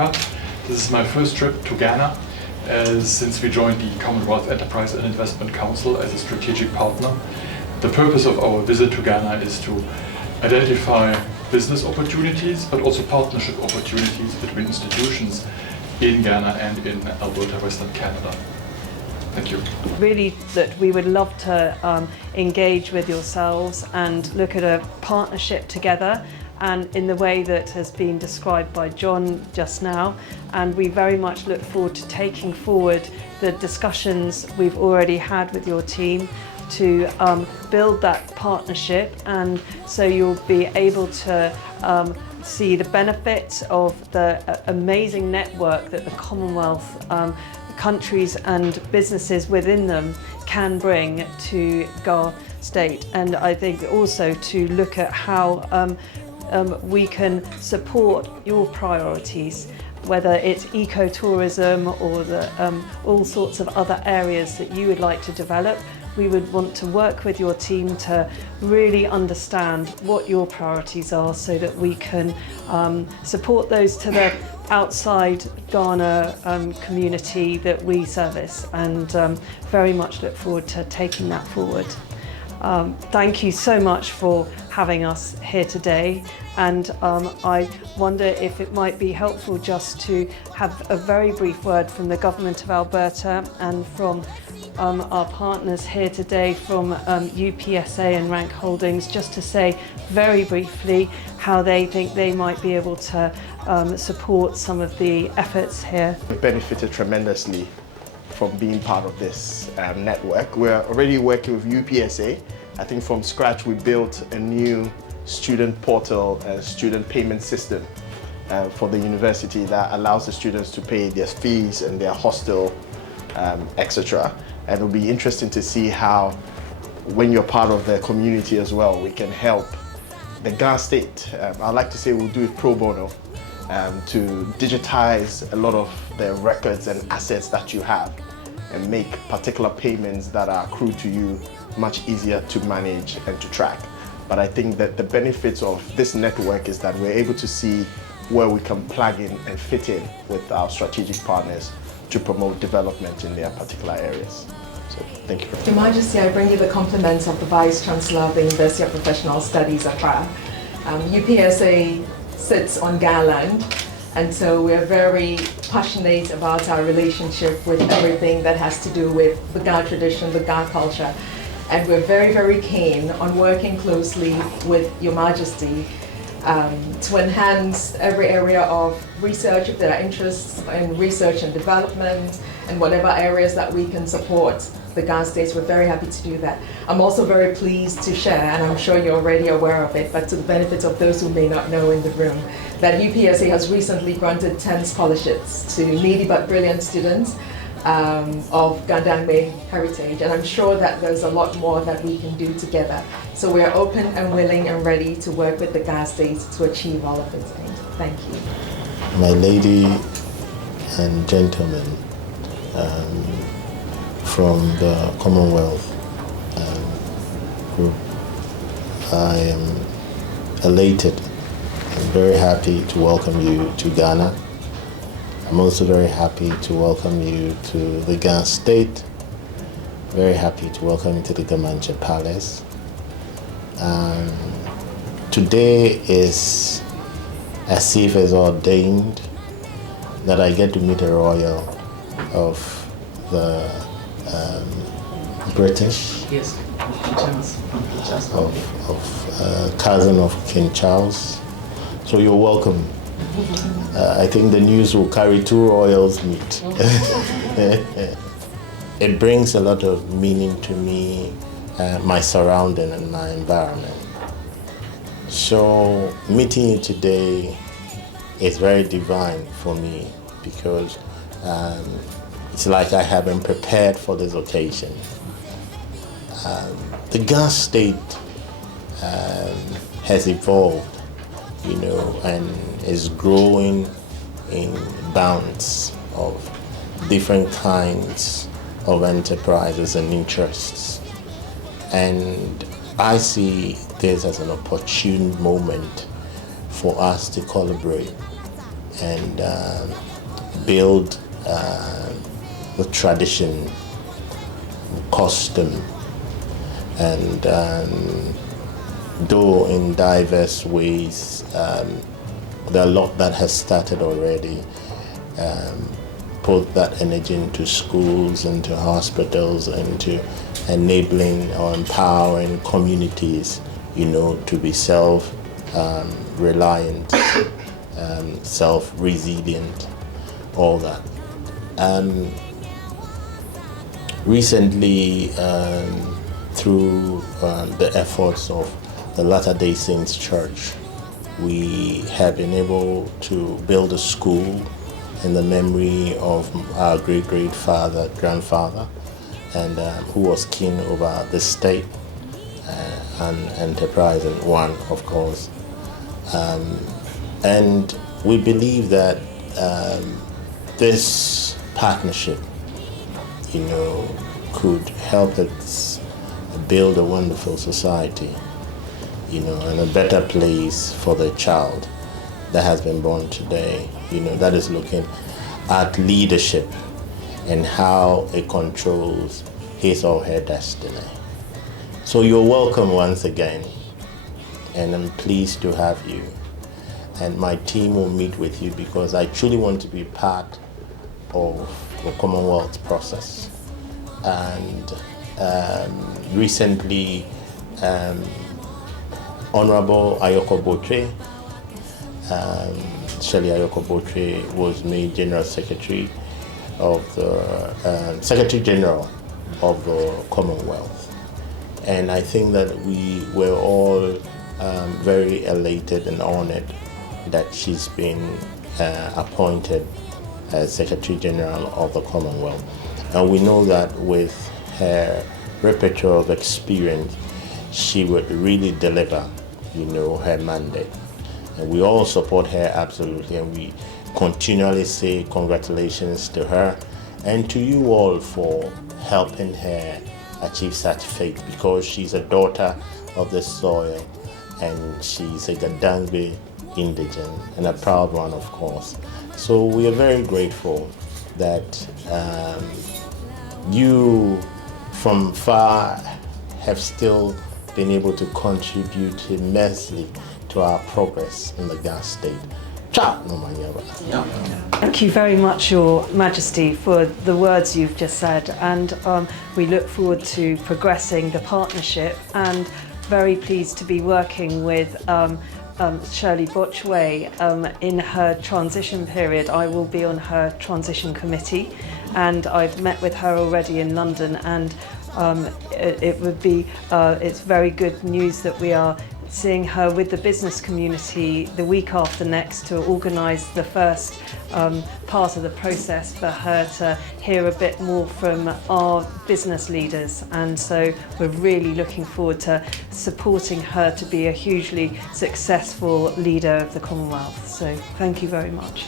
Africa. This is my first trip to Ghana since we joined the Commonwealth Enterprise and Investment Council as a strategic partner. The purpose of our visit to Ghana is to identify business opportunities, but also partnership opportunities between institutions in Ghana and in Alberta, Western Canada. Thank you. Really, that we would love to engage with yourselves and look at a partnership together, and in the way that has been described by John just now. And we very much look forward to taking forward the discussions we've already had with your team to build that partnership, and so you'll be able to see the benefits of the amazing network that the Commonwealth countries and businesses within them can bring to Ga State. And I think also to look at how we can support your priorities, whether it's ecotourism or all sorts of other areas that you would like to develop. We would want to work with your team to really understand what your priorities are, so that we can support those to the outside Ghana community that we service, and very much look forward to taking that forward. Thank you so much for having us here today, and I wonder if it might be helpful just to have a very brief word from the Government of Alberta and from our partners here today from UPSA and Rank Holdings, just to say very briefly how they think they might be able to support some of the efforts here. We've benefited tremendously from being part of this network. We're already working with UPSA. I think from scratch we built a new student portal, student payment system for the university that allows the students to pay their fees and their hostel, etc. And it'll be interesting to see how, when you're part of the community as well, we can help the Ga State. I'd like to say we'll do it pro bono to digitize a lot of the records and assets that you have and make particular payments that are accrued to you much easier to manage and to track. But I think that the benefits of this network is that we're able to see where we can plug in and fit in with our strategic partners to promote development in their particular areas. So thank you very much. Your Majesty, I bring you the compliments of the Vice Chancellor of the University of Professional Studies, Accra. UPSA sits on Ga land, and so we're very passionate about our relationship with everything that has to do with the Ga tradition, the Ga culture. And we're very, very keen on working closely with Your Majesty to enhance every area of research, if there are interests in research and development, and whatever areas that we can support the Ga States, we're very happy to do that. I'm also very pleased to share, and I'm sure you're already aware of it, but to the benefit of those who may not know in the room, that UPSA has recently granted 10 scholarships to needy but brilliant students of Gandangme heritage, and I'm sure that there's a lot more that we can do together. So we're open and willing and ready to work with the Ga States to achieve all of these things. Thank you. My lady and gentlemen from the Commonwealth group, I am elated and very happy to welcome you to Ghana. I'm also very happy to welcome you to the Ga State. Very happy to welcome you to the Ga Mantse Palace. Today is as if it's ordained that I get to meet a royal of the British, yes, cousin of King Charles. So you're welcome. I think the news will carry two royals meet. It brings a lot of meaning to me, my surrounding and my environment. So meeting you today is very divine for me, because it's like I have been prepared for this occasion. The Ga State has evolved, you know, and is growing in bounds of different kinds of enterprises and interests. And I see this as an opportune moment for us to collaborate and build the tradition, custom, and though in diverse ways, there are a lot that has started already. Put that energy into schools, into hospitals, into enabling or empowering communities, to be self-reliant, self-resilient, all that. Recently, through the efforts of the Latter-day Saints Church, we have been able to build a school in the memory of our grandfather, and who was king over the state and enterprise, and one, of course. And we believe that this partnership, could help us build a wonderful society, and a better place for the child that has been born today, that is looking at leadership and how it controls his or her destiny. So you're welcome once again, and I'm pleased to have you. And my team will meet with you because I truly want to be part of the Commonwealth process. And recently, Honorable Ayoko Botre, Shelley Ayoko Botre, was made General Secretary of the Secretary General of the Commonwealth. And I think that we were all very elated and honored that she's been appointed as Secretary General of the Commonwealth. And we know that with her repertoire of experience, she would really deliver, her mandate. And we all support her absolutely, and we continually say congratulations to her and to you all for helping her achieve such fate, because she's a daughter of the soil and she's a Gadangbe indigent, and a proud one, of course. So we are very grateful that you from far have still been able to contribute immensely to our progress in the Ga State. Thank you very much, Your Majesty, for the words you've just said, and we look forward to progressing the partnership, and very pleased to be working with Shirley Botchway in her transition period. I will be on her transition committee, and I've met with her already in London, and it's very good news that we are seeing her with the business community the week after next to organise the first part of the process for her to hear a bit more from our business leaders. And so we're really looking forward to supporting her to be a hugely successful leader of the Commonwealth. So thank you very much.